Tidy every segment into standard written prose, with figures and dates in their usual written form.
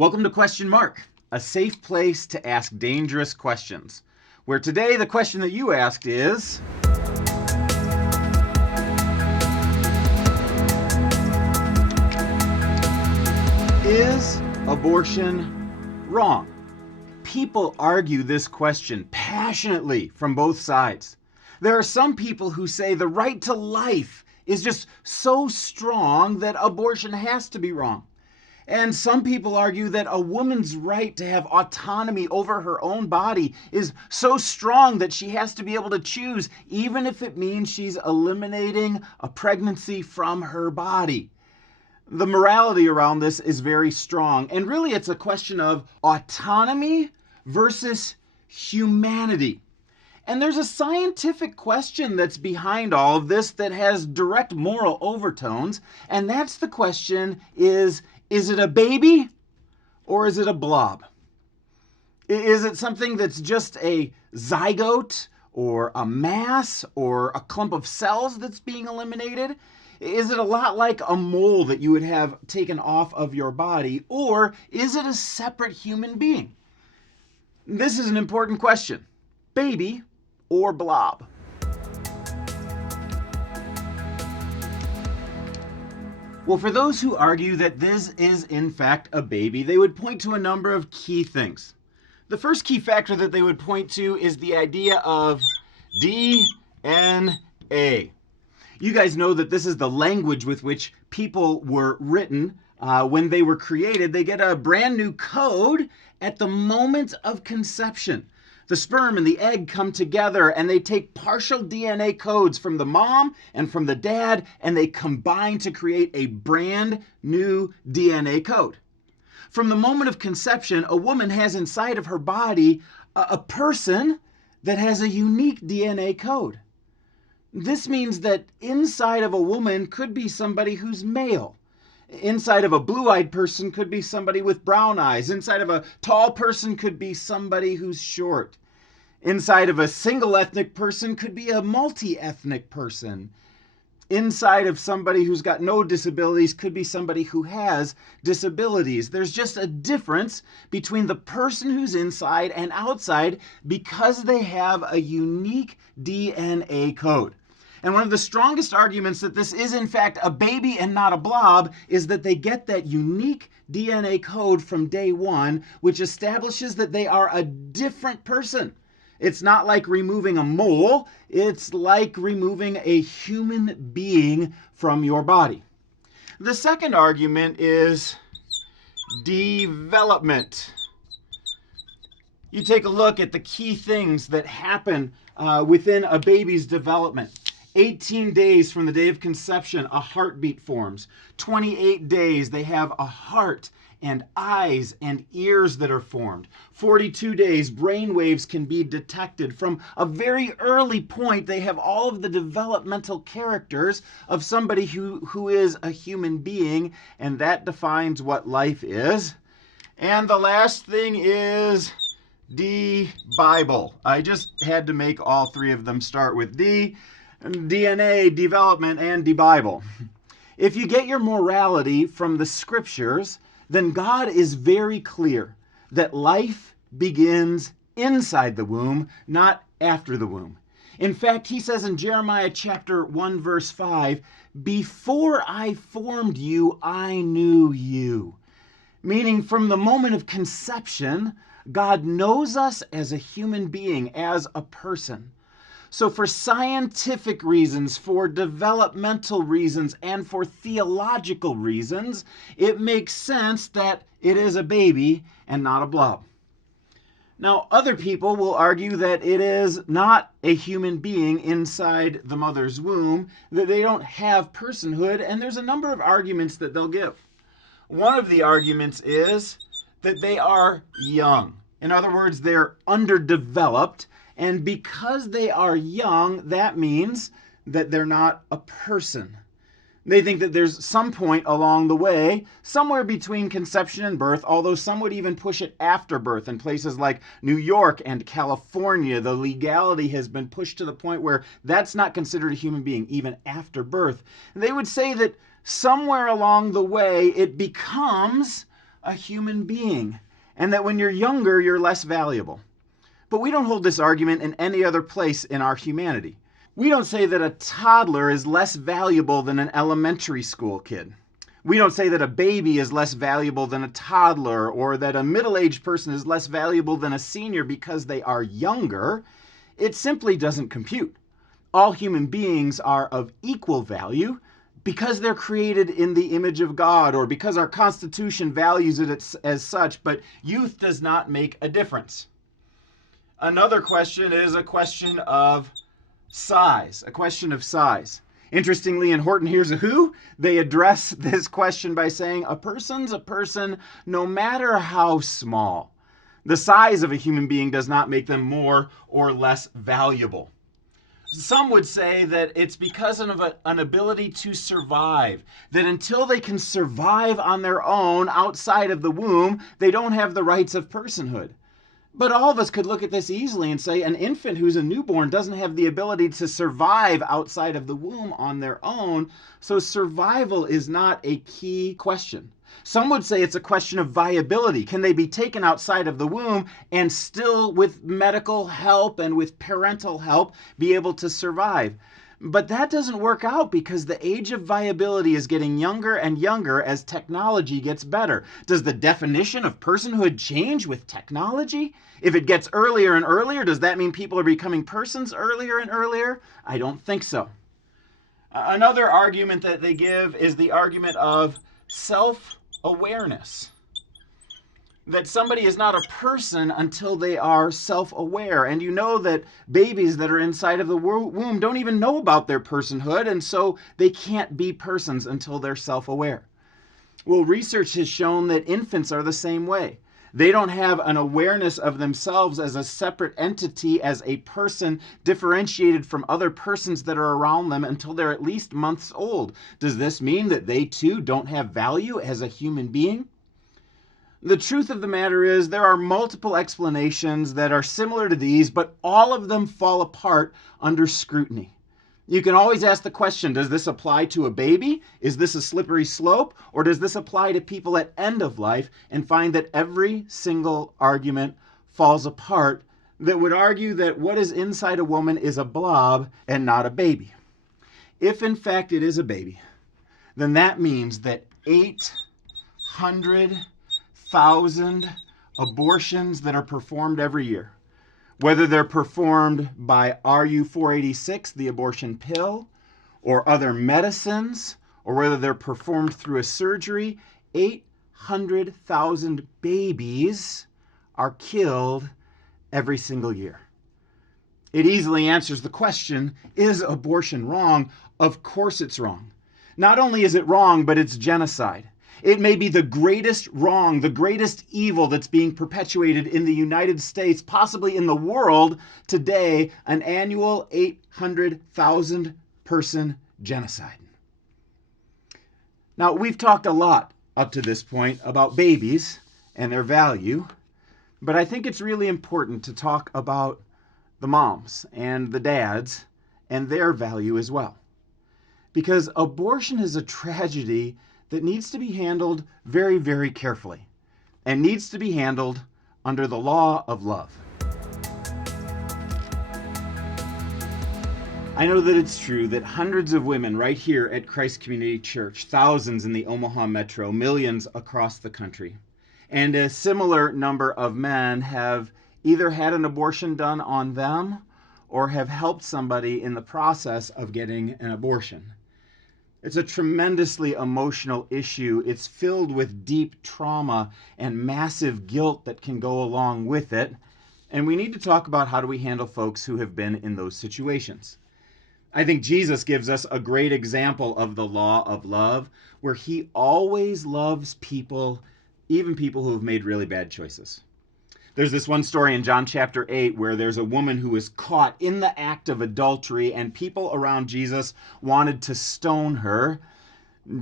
Welcome to Question Mark, a safe place to ask dangerous questions. Where today the question that you asked is, is abortion wrong? People argue this question passionately from both sides. There are some people who say the right to life is just so strong that abortion has to be wrong. And some people argue that a woman's right to have autonomy over her own body is so strong that she has to be able to choose, even if it means she's eliminating a pregnancy from her body. The morality around this is very strong, and really it's a question of autonomy versus humanity. And there's a scientific question that's behind all of this that has direct moral overtones, and that's the question is it a baby or is it a blob? Is it something that's just a zygote or a mass or a clump of cells that's being eliminated? Is it a lot like a mole that you would have taken off of your body, or is it a separate human being? This is an important question. Baby or blob? Well, for those who argue that this is in fact a baby, they would point to a number of key things. The first key factor that they would point to is the idea of DNA. You guys know that this is the language with which people were written when they were created. They get a brand new code at the moment of conception. The sperm and the egg come together and they take partial DNA codes from the mom and from the dad, and they combine to create a brand new DNA code. From the moment of conception, a woman has inside of her body a person that has a unique DNA code. This means that inside of a woman could be somebody who's male. Inside of a blue-eyed person could be somebody with brown eyes. Inside of a tall person could be somebody who's short. Inside of a single ethnic person could be a multi-ethnic person. Inside of somebody who's got no disabilities could be somebody who has disabilities. There's just a difference between the person who's inside and outside because they have a unique DNA code. And one of the strongest arguments that this is in fact a baby and not a blob is that they get that unique DNA code from day one, which establishes that they are a different person. It's not like removing a mole, it's like removing a human being from your body. The second argument is development. You take a look at the key things that happen within a baby's development. 18 days from the day of conception, a heartbeat forms. 28 days, they have a heart and eyes and ears that are formed. 42 days, brain waves can be detected. From a very early point, they have all of the developmental characters of somebody who is a human being, and that defines what life is. And the last thing is D-Bible. I just had to make all three of them start with D. DNA, development, and D-Bible. If you get your morality from the scriptures, then God is very clear that life begins inside the womb, not after the womb. In fact, he says in Jeremiah chapter 1, verse 5, "Before I formed you, I knew you." Meaning from the moment of conception, God knows us as a human being, as a person. So for scientific reasons, for developmental reasons, and for theological reasons, it makes sense that it is a baby and not a blob. Now, other people will argue that it is not a human being inside the mother's womb, that they don't have personhood, and there's a number of arguments that they'll give. One of the arguments is that they are young. In other words, they're underdeveloped. And because they are young, that means that they're not a person. They think that there's some point along the way, somewhere between conception and birth, although some would even push it after birth. In places like New York and California, the legality has been pushed to the point where that's not considered a human being, even after birth. They would say that somewhere along the way, it becomes a human being, and that when you're younger, you're less valuable. But we don't hold this argument in any other place in our humanity. We don't say that a toddler is less valuable than an elementary school kid. We don't say that a baby is less valuable than a toddler, or that a middle-aged person is less valuable than a senior because they are younger. It simply doesn't compute. All human beings are of equal value because they're created in the image of God, or because our Constitution values it as such, but youth does not make a difference. Another question is a question of size, Interestingly, in Horton Hears a Who, they address this question by saying a person's a person no matter how small. The size of a human being does not make them more or less valuable. Some would say that it's because of an ability to survive, that until they can survive on their own outside of the womb, they don't have the rights of personhood. But all of us could look at this easily and say an infant who's a newborn doesn't have the ability to survive outside of the womb on their own, so survival is not a key question. Some would say it's a question of viability. Can they be taken outside of the womb and still, with medical help and with parental help, be able to survive? But that doesn't work out because the age of viability is getting younger and younger as technology gets better. Does the definition of personhood change with technology? If it gets earlier and earlier, does that mean people are becoming persons earlier and earlier? I don't think so. Another argument that they give is the argument of self-awareness. That somebody is not a person until they are self-aware. And you know that babies that are inside of the womb don't even know about their personhood, and so they can't be persons until they're self-aware. Well, research has shown that infants are the same way. They don't have an awareness of themselves as a separate entity, as a person differentiated from other persons that are around them until they're at least months old. Does this mean that they too don't have value as a human being? The truth of the matter is there are multiple explanations that are similar to these, but all of them fall apart under scrutiny. You can always ask the question, does this apply to a baby? Is this a slippery slope? Or does this apply to people at end of life? And find that every single argument falls apart that would argue that what is inside a woman is a blob and not a baby. If in fact it is a baby, then that means that 800,000 abortions that are performed every year, whether they're performed by RU486, the abortion pill, or other medicines, or whether they're performed through a surgery, 800,000 babies are killed every single year. It easily answers the question, is abortion wrong? Of course it's wrong. Not only is it wrong, but it's genocide. It may be the greatest wrong, the greatest evil that's being perpetuated in the United States, possibly in the world today, an annual 800,000 person genocide. Now, we've talked a lot up to this point about babies and their value, but I think it's really important to talk about the moms and the dads and their value as well. Because abortion is a tragedy that needs to be handled very, very carefully and needs to be handled under the law of love. I know that it's true that hundreds of women right here at Christ Community Church, thousands in the Omaha metro, millions across the country, and a similar number of men have either had an abortion done on them or have helped somebody in the process of getting an abortion. It's a tremendously emotional issue. It's filled with deep trauma and massive guilt that can go along with it. And we need to talk about how do we handle folks who have been in those situations. I think Jesus gives us a great example of the law of love, where he always loves people, even people who have made really bad choices. There's this one story in John chapter 8 where there's a woman who was caught in the act of adultery, and people around Jesus wanted to stone her.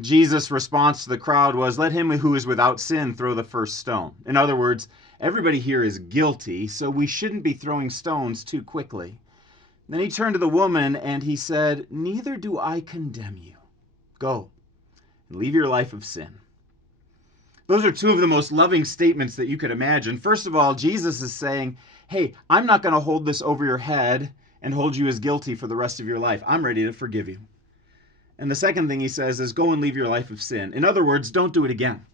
Jesus' response to the crowd was, "Let him who is without sin throw the first stone." In other words, everybody here is guilty, so we shouldn't be throwing stones too quickly. Then he turned to the woman and he said, "Neither do I condemn you. Go and leave your life of sin." Those are two of the most loving statements that you could imagine. First of all, Jesus is saying, hey, I'm not going to hold this over your head and hold you as guilty for the rest of your life. I'm ready to forgive you. And the second thing he says is, go and leave your life of sin. In other words, don't do it again.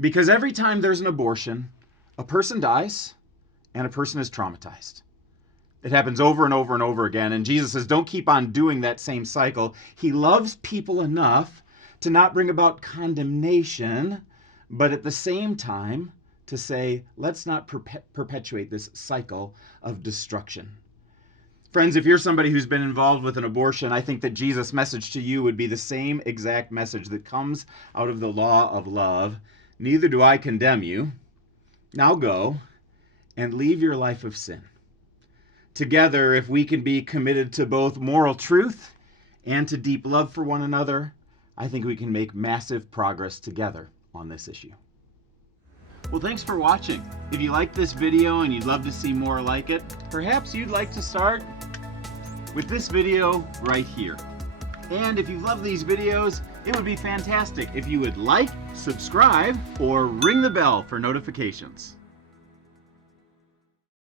Because every time there's an abortion, a person dies and a person is traumatized. It happens over and over and over again. And Jesus says, don't keep on doing that same cycle. He loves people enough to not bring about condemnation, but at the same time to say, let's not perpetuate this cycle of destruction. Friends, if you're somebody who's been involved with an abortion, I think that Jesus' message to you would be the same exact message that comes out of the law of love. Neither do I condemn you. Now go and leave your life of sin. Together, if we can be committed to both moral truth and to deep love for one another, I think we can make massive progress together on this issue. Well, thanks for watching. If you liked this video and you'd love to see more like it, perhaps you'd like to start with this video right here. And if you love these videos, it would be fantastic if you would like, subscribe, or ring the bell for notifications.